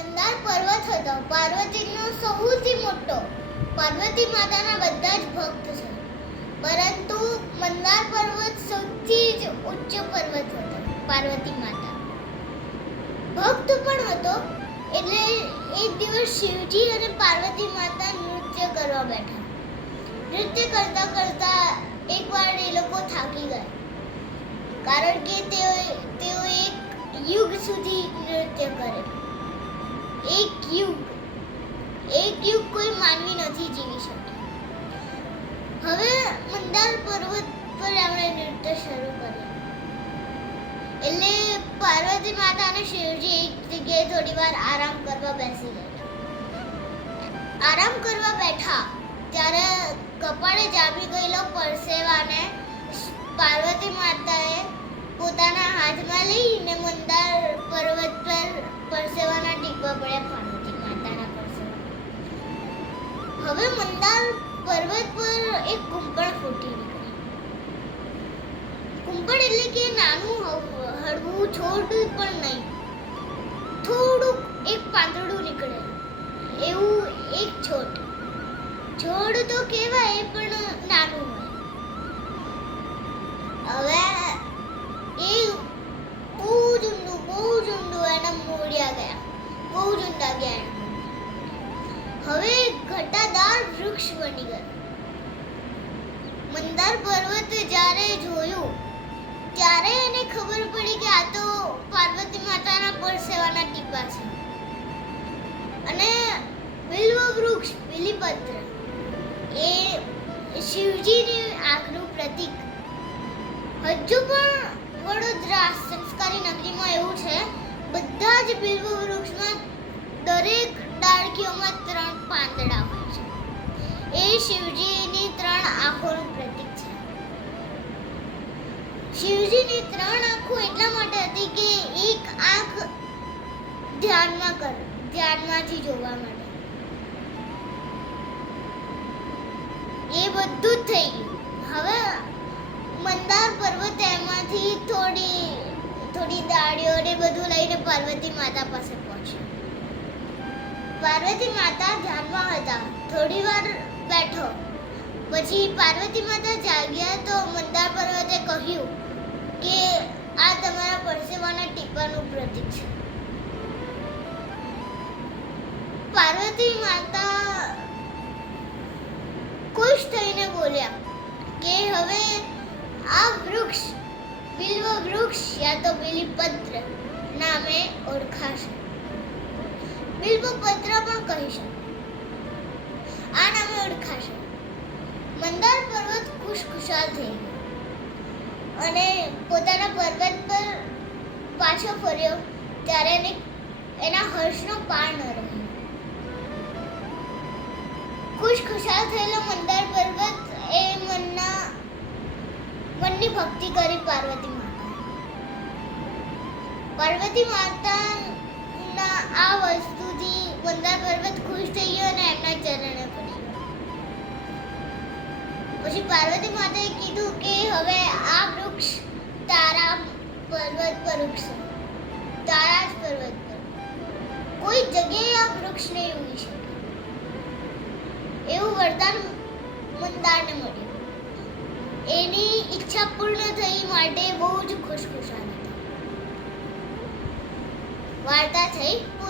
મંદાર પર્વત હતો પાર્વતીનો સૌથી મોટો. પાર્વતી માતાના બધા જ ભક્ત છે, પરંતુ મંદાર પર્વત સૌથી જ ઊંચો પર્વત હતો. પાર્વતી માતા ભક્ત પણ હતો. એટલે એક દિવસ શિવજી અને પાર્વતી માતા નૃત્ય કરવા બેઠા. નૃત્ય કરતા કરતા એકવાર એ લોકો થાકી ગયા, કારણ કે તેઓ એક યુગ સુધી નૃત્ય કરે. એક યુગ કોઈ માનવી નથી જીવી શકે. હવે મંદાર પર્વત પર એમણે નૃત્ય શરૂ કર્યું. એટલે પાર્વતી માતા અને શિવજી એક જગ્યાએ થોડી વાર આરામ કરવા બેસી ગયા. આરામ કરવા બેઠા ત્યારે કપાળે જામી ગયેલો પરસેવાને પાર્વતી માતાએ પોતાના હાથમાં લઈને મંદાર પર્વત પર પરસેવાના ટીપા પડ્યા પાર્વતી માતાના પરસેવા. હવે મંદાર પર્વત પર એક કુંપળ ફૂટી નીકળી. કુંપળ એટલે કે નાનું હળવું છોડ પણ નહીં, થોડુંક એક પાંદડું નીકળે એવું એક છોડ તો કહેવાય પણ નાનું હોય. હવે એ બહુ જ ઊંડું એના મૂળિયા ગયા, બહુ જ ઊંડા ગયા. હવે ઘટાદાર વૃક્ષ બની ગયું. મંદાર પર્વત જ્યારે જોયું ત્યારે એને ખબર પડી કે આ તો પાર્વતી માતાના પરસેવાના ટીપા છે. અને બિલ્વ વૃક્ષ, બિલીપત્ર એ શિવજીની આંખનું પ્રતીક. હજુ પણ વડોદરા સંસ્કારી નગરીમાં એવું છે, બધા જ બિલ્વ વૃક્ષમાં દરેક ડાળખીઓમાં 3 પાંદડા હોય છે. એ શિવજીની 3 આંખોનું પ્રતીક છે. શિવજીની 3 આંખો એટલા માટે હતી કે એક આંખ ધ્યાનમાંથી જોવા માટે. એ બધું જ થઈ ગયું. હવે મંદાર પર્વત એમાંથી થોડી ડાળીઓ ને બધું લઈને પાર્વતી માતા પાસે પહોંચ્યો. પાર્વતી માતા ધ્યાનમાં હતા. થોડી વાર બેઠો પછી પાર્વતી માતા જાગ્યા તો મંદાર પર્વતે કહ્યું કે આ તમારા પરસેવાના ટીપાનું પ્રતીક છે. પાર્વતી માતા ખુશ થઈને બોલ્યા કે હવે આ વૃક્ષ બિલ્વ વૃક્ષ યા તો બિલીપત્ર નામે ઓળખાશે. બિલ્વપત્ર પણ કહી શકે, આ નામે ઓળખાશે. મંદાર પર્વત ખુશખુશાલ થઈ ગયો અને પોતાના પર્વત પર પાછો ફર્યો ત્યારે એના હર્ષનો પાર ન રહ્યો. ખુશખુશાલ થયેલો મંદાર પર્વત એ મનની ભક્તિ કરી પાર્વતી માતા. પાર્વતી માતાના આ વસ્તુથી મંદાર પર્વત ખુશ થઈ ગયો અને એમના ચરણે પડી ગયો. પછી પાર્વતી માતાએ કીધું કે હવે આ વૃક્ષ તારા પર્વત પર ઉગશે, તારા જ પર્વત પર. કોઈ જગ્યાએ આ વૃક્ષ નહીં ઉગી શકે એવું વરદાન મંદારને મળ્યું. એની ઈચ્છા પૂર્ણ થઈ માટે બહુ જ ખુશખુશાલ હતી. વાર્તા થઈ પૂરી.